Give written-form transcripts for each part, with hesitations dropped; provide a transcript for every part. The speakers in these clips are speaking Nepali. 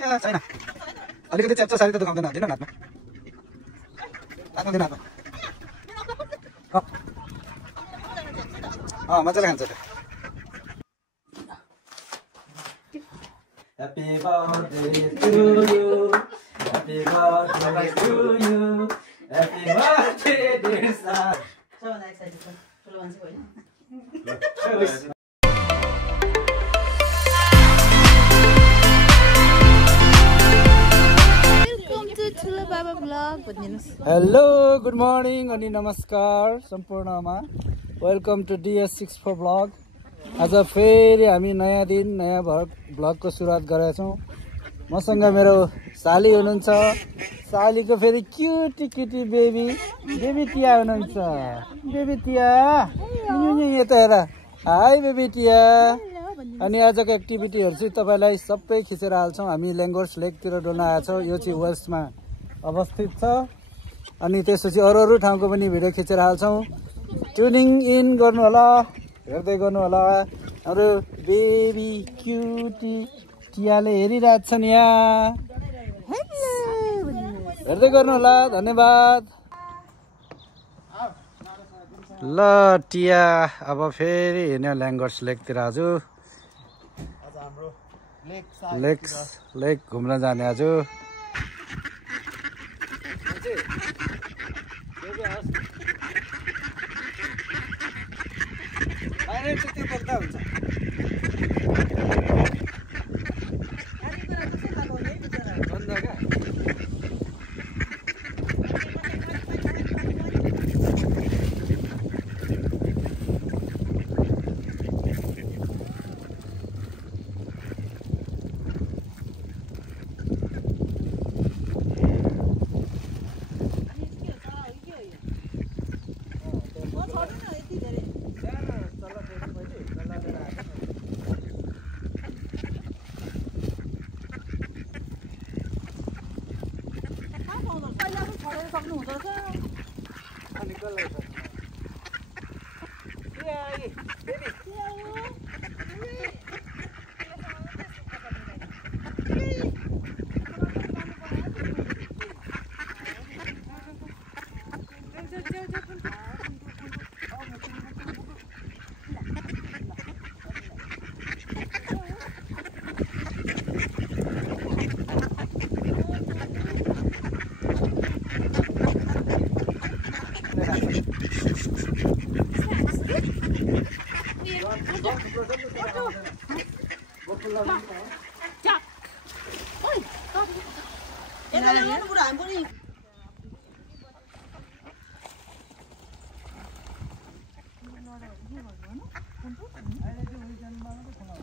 छैन अलिकति च्याप्चा सारी त दुखाउँदैन दिन हातमा हातमा दिन हातमा मजाले खान्छ त्यो Happy birthday to you Happy birthday to you Happy birthday dear son सबभन्दा एक्साइटेड छ ठुलो मान्छे होइन हेलो गुड मर्निङ अनि नमस्कार सम्पूर्णमा वेलकम टु DS64 ब्लग आज फेरि हामी नयाँ दिन नयाँ ब्लगको सुरुवात गरेका छौँ मसँग मेरो साली हुनुहुन्छ सालीको फेरि क्युटी क्युटी बेबी टिया हुनुहुन्छ बेबी टिया यता हेर हाई बेबी टिया अनि आजको एक्टिभिटीहरू चाहिँ तपाईँलाई सबै खिचेर हाल्छौँ हामी लेङ्गोर्स लेकतिर डुल्न आएको छौँ यो चाहिँ वेस्टमा अवस्थित छ अनि त्यसपछि अरू ठाउँको पनि भिडियो खिचेर हाल्छौँ ट्युनिङ इन गर्नु होला हेर्दै गर्नु होला हाम्रो बेबी क्युटी टियाले हेरिरहेछन् यहाँ हेर्दै गर्नु होला धन्यवाद ल टिया अब फेरि हिँड्यो लेङ्गोर्स लेकतिर आज लेक घुम्न जाने आज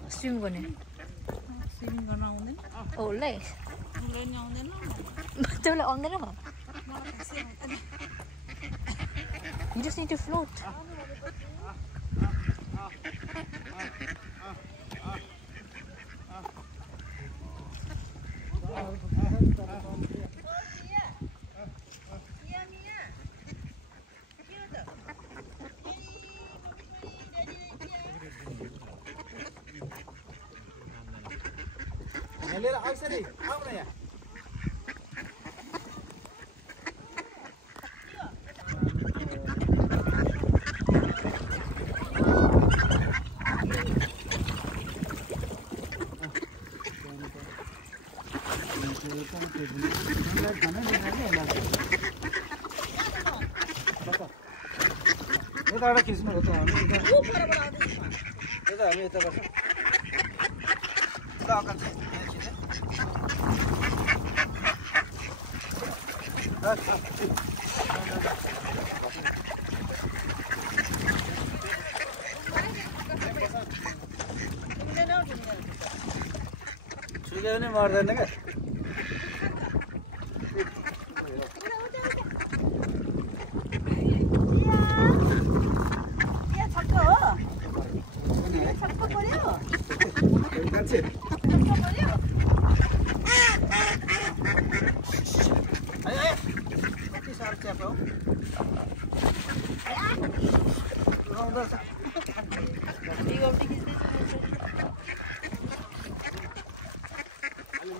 स्विम गर्ने स्विम गर्न आउँदैन ओले नि आउँदैन तिमीलाई आउँदैन You just need to float. यताबाट खिच्नु हो त हामी यता गर्छौँ ल अकाल चाहिँ छुल्यो भने मर्दैन क्या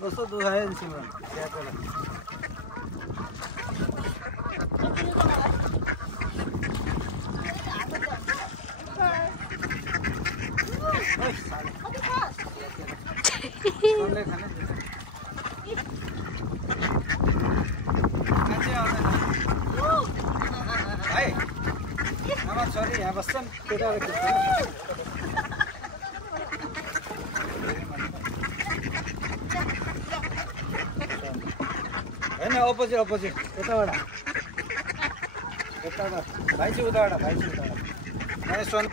कस्तो दुखायो नि सिमरन आमा छोरी यहाँ बस्छन् केटाहरू होइन अपोजिट यताबाट भाइ चाहिँ उताबाट अनि सोन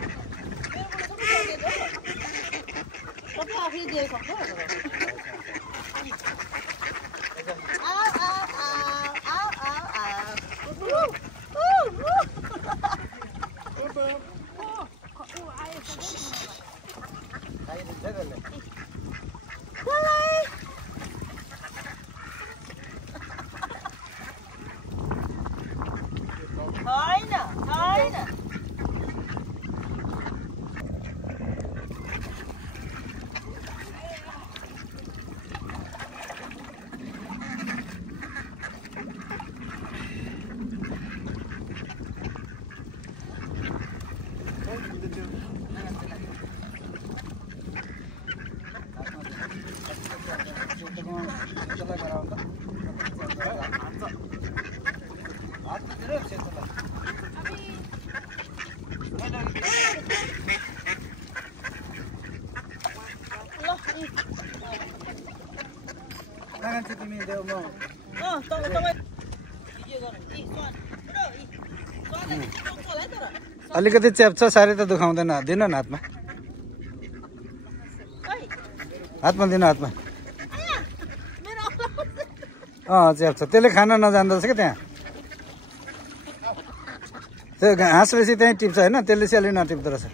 अलिकति च्याप्छ साह्रै त दुखाउँदैन दिन न हातमा दिन हातमा च्याप्छ त्यसले खान नजान्दो रहेछ क्या त्यहाँ त्यो घाँस बेसी त्यहीँ टिप्छ होइन त्यसले चाहिँ अलि नटिप्दो रहेछ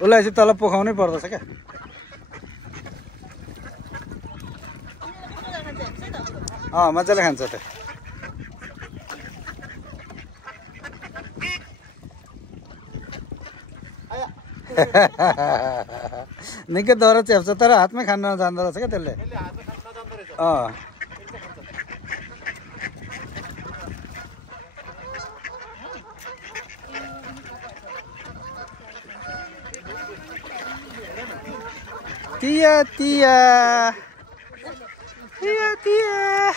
उसलाई चाहिँ तल पोखाउनै पर्दछ क्या मजाले खान्छ त्यो निकै दह्रो च्याप्छ तर हातमै खान नजान्दो रहेछ क्या त्यसले Tia, tia. Tia, tia.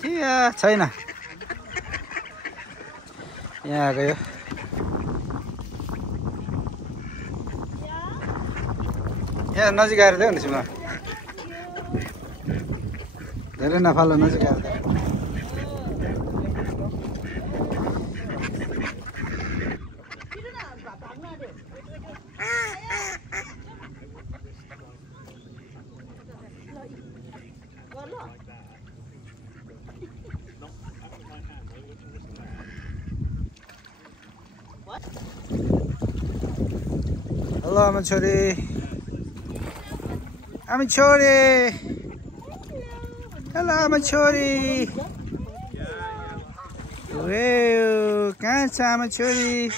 Tia, छैन यहाँ गयो यहाँ नजिक आएर देऊ नि सिमा धेरै नफालो नजिक आएर देऊ Hello, I'm a chori. Hello, I'm a chori. Wow, कहाँ छ आमा छोरी?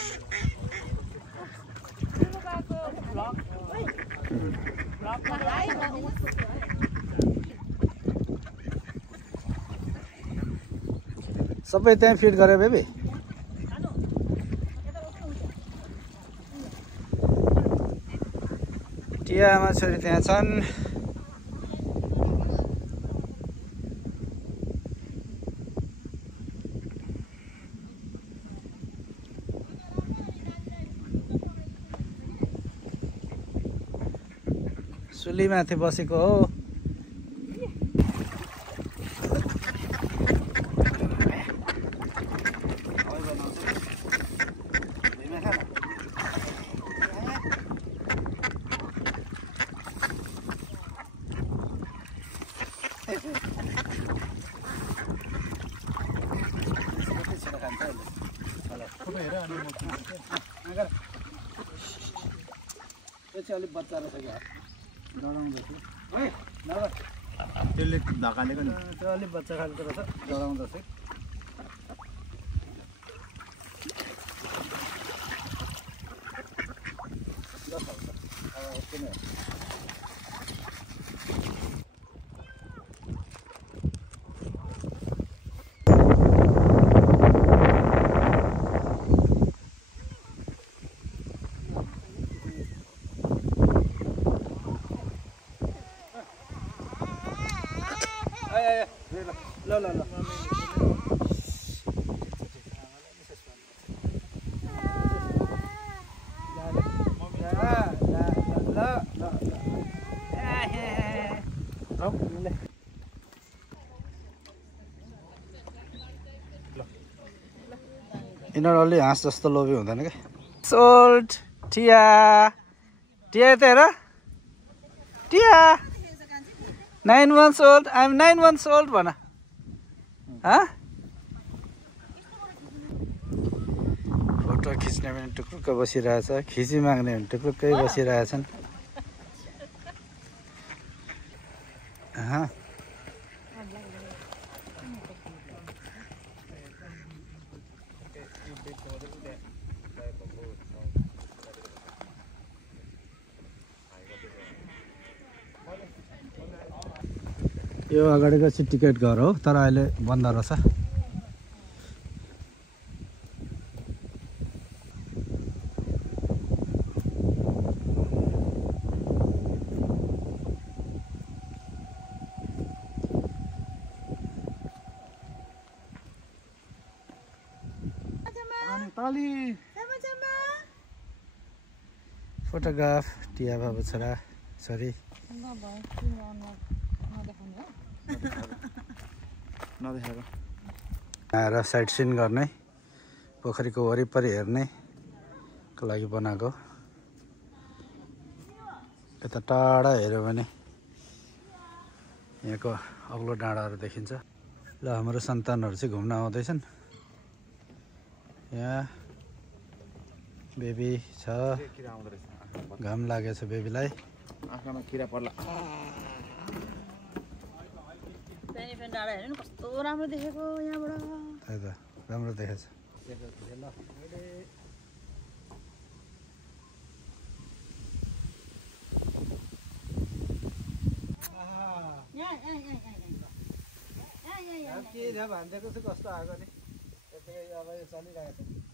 सबै त्यहाँ फिट गरे बेबी टिया आमा छोरी त्यहाँ छन् सुली माथि बसेको हो अलिक बच्चा रहेछ क्या डराउँदैछु है त्यसले धकालेको नि त्यो अलिक बच्चा खालको रहेछ डराउँदो चाहिँ ल ल ल यिनीहरू अलि हाँस जस्तो लोभी हुँदैन क्या सोल्ट टिया टिया यता हेर टिया 9 months old. I'm 9 months old भन फोटो खिच्ने भने टुक्रुक्क बसिरहेछ खिची माग्ने भने टुक्रुक्कै बसिरहेछन् यो अगाडिको चाहिँ टिकट घर हो तर अहिले बन्द रहेछ फोटोग्राफ टिया बाबु छोरा छोरी आएर साइड सिन गर्ने पोखरीको वरिपरि हेर्नेको लागि बनाएको यता टाढा हेऱ्यो भने यहाँको अग्लो डाँडाहरू देखिन्छ ल हाम्रो सन्तानहरू चाहिँ घुम्न आउँदैछन् यहाँ बेबी छ घाम लागेछ बेबीलाई आँखामा किरा पर्ला डाँडा हेर्नु नि कस्तो राम्रो देखेको यहाँबाट त्यही त राम्रो देखेछ के भनिदिएको चाहिँ कस्तो आएको नि अब यो चलिरहेको छ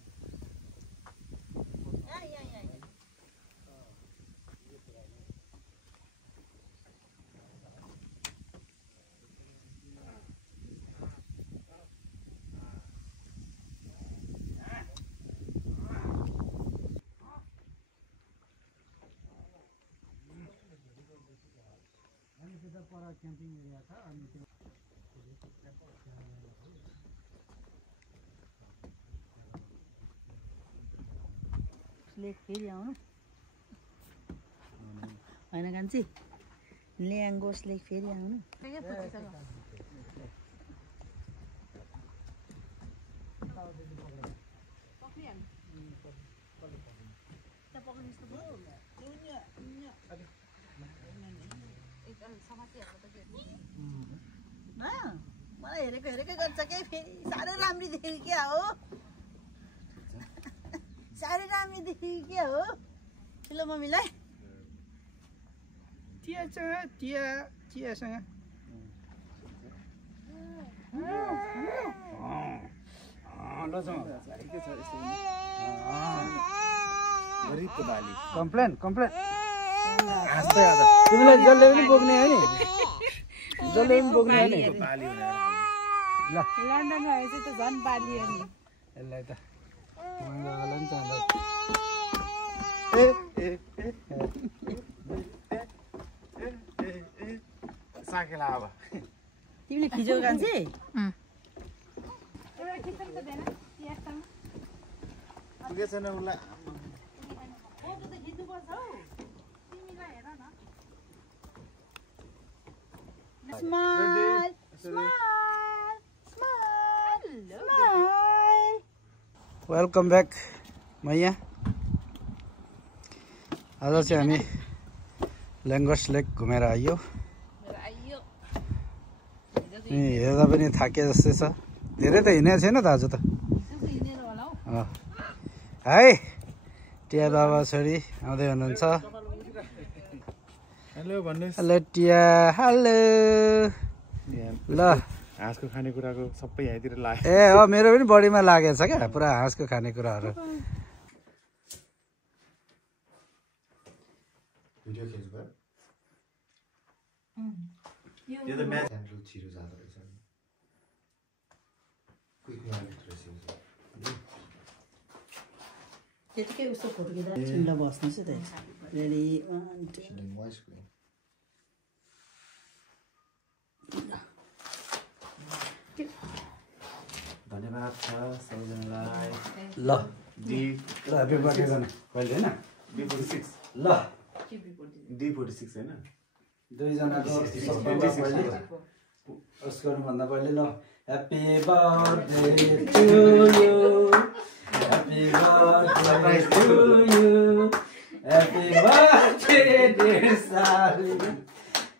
क्याम्पिङ एरिया छ अनि त्यो लेक फेरि आउनु होइन कान्छी ल्याङ्गोस लेक फेरि आउनु मलाई हेरेको गर्छ के फेरि साह्रै राम्री देखेको क्या हो साह्रै राम्री देखेको क्या हो ठुलो मम्मीलाई चियासँग कम्प्लेन तिमीलाई जसले पनि बोक्ने हो नि जसले पनि बोक्ने हो नि लन्डन भएपछि त झन् पालियो नि यसलाई त साकेला अब तिमीले खिच्यौ कान्छी पुगेछ छैन उसलाई Smile, smile, smile, smile. Welcome back मैया आज चाहिँ हामी ल्याङ्गोस लेक घुमेर आइयो हेर्दा पनि थाके जस्तै छ धेरै त हिँडेको छैन त आज त है टिया बाबा छोरी आउँदै हुनुहुन्छ हेलो भन्नुहोस् हेलो टिया हेलो ल हाँसको खानेकुराको सबै यहीँतिर लाग्यो ए हो मेरो पनि बडीमा लागेको छ क्या पुरा हाँसको खानेकुराहरू भिडियो खिच्नु यो त म्याच छिटो जाँदो रहेछ क्विकमा त्यतिकै उसको फोटो खिच्दा छिन्डा बस्नुहोस् है त रेडी 1 2 धन्यवाद छ सबैजनालाई ल डी ल ह्यापी बर्थडे गर्नु कहिले हैन D46 ल D46 हैन दुईजनाको उस गर्नुभन्दा पहिले ल happy birthday to you happy birthday to you happy birthday dear साली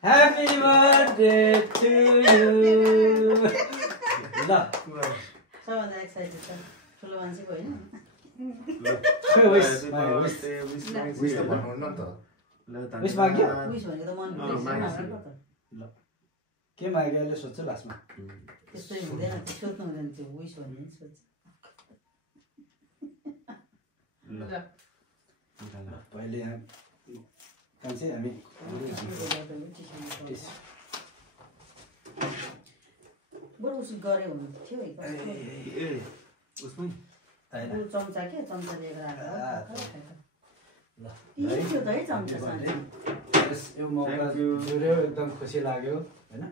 ह्यापी बर्थडे टु यु ल सबैभन्दा एक्साइटेड छ ठुलो मान्छेको होइन विश विश त भन्नुहुन्न त विश माग्यो विश भनेको त मन ल के माग्यो अहिले सोध्छु लास्टमा त्यस्तै हुँदैन त्यो सोध्नु हुँदैन त्यो विश भन्ने सोध्छ पहिले यहाँ कान्छे हामी बरु उसो गरे हुनु थियो उसमै चम्चा के चम्चा लिएर आएको ल थियो त है चम्चा सानो यो मौका जुर्यो एकदम खुसी लाग्यो हैन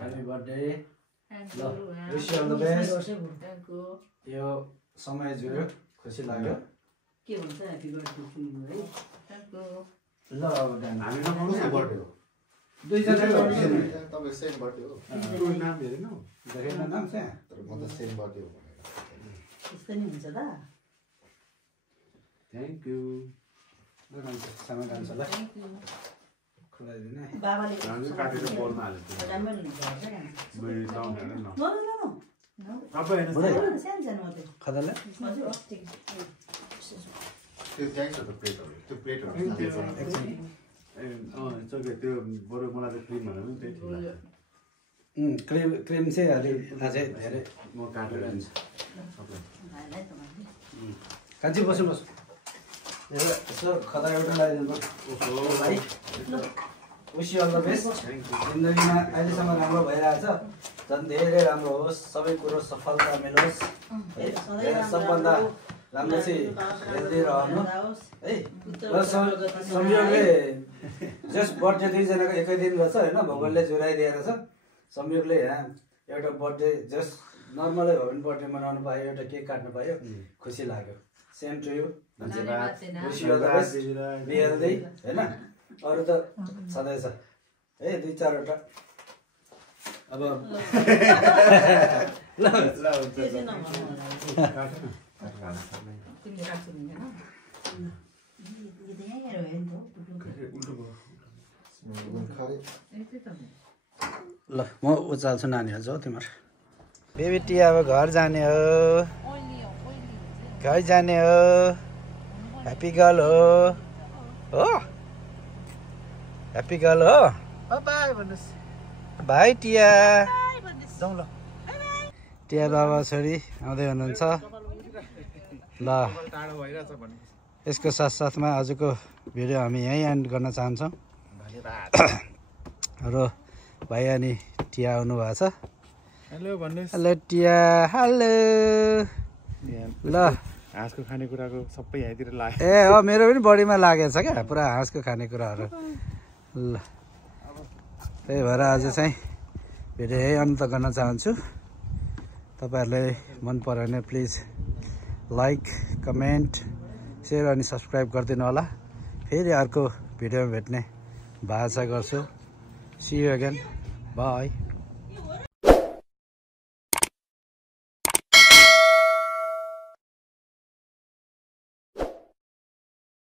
ह्यापी बर्थडे ल wish you all the best यो समय जुर्यो खुसी लाग्यो के भन्छ ह्यापी बर्थडे टु यु है ल अब हामी नपाउनु न बर्थडे हो दुईजना तपाईँ सेम बर्थडे हो नाम हेरेनौ देखेन नाम चाहिँ तर म त सेम बर्थडे हो भनेर त्यस्तै नि हुन्छ त थ्याङ्क यू सामान कान्छोलाई खुलाइदिने बाबाले काटेर बोलमा हाल्यो राम्रो हुन्छ मैले लाउनु हेर्नु न नो नो नो तपाईँ हेर्नु सानो सानो मात्रै खदाले हजुर ठिक त्यो चाहिन्छ त प्लेटहरू त्यो प्लेटहरू त्यो बरु मलाई त क्रिम भनेर पनि त्यही ठिक लाग्छ क्रिम चाहिँ अलि अझै धेरै म काटेर दिन्छु कान्छी बस्नु बस्नु यसो खदा एउटा लगाइदिनु पर्छ भाइ wish you all the best जिन्दगीमा अहिलेसम्म राम्रो भइरहेछ झन् धेरै राम्रो होस् सबै कुरो सफलता मिलोस् है सबभन्दा राम्रो चाहिँ हेर्दै रहनु है संयोगले जस्ट बर्थडे दुईजनाको एकै दिन गर्छ होइन भगवान्ले जुराइदिएर छ संयोगले यहाँ एउटा बर्थडे जस्ट नर्मलै भयो भने बर्थडे मनाउनु पायो एउटा केक काट्नु पायो खुसी लाग्यो same to you wish you all the best be healthy होइन अरू त छँदै छ है दुई चारवटा अब ल म उचाल्छु नानीहरू जाऊ तिमीहरू बेबी टिया अब घर जाने हो घर जाने हो ह्याप्पी गर्ल हो ह्याप्पी गर्ल हो बाई भन्नुहोस् भाइ टिया जाउँ ल टिया बाबा छोरी आउँदै हुनुहुन्छ ल टाढो भइरहेछ भन्नु यसको साथसाथमा आजको भिडियो हामी यहीँ एन्ड गर्न चाहन्छौँ र भाइ अनि टिया आउनु भएको छ हेलो भन्नुहोस् हेलो टिया हेलो ल हाँसको खानेकुराको सबै यहीँतिर लाग्यो ए हो मेरो पनि बडीमा लागेको छ क्या पुरा हाँसको खानेकुराहरू ल त्यही भएर आज चाहिँ भिडियो यही अन्त गर्न चाहन्छु तपाईँहरूलाई मन पऱ्यो भने प्लिज लाइक कमेन्ट सेयर अनि सब्सक्राइब गरिदिनु होला फेरि अर्को भिडियोमा भेट्ने भाषा गर्छु सी यु अगेन बाई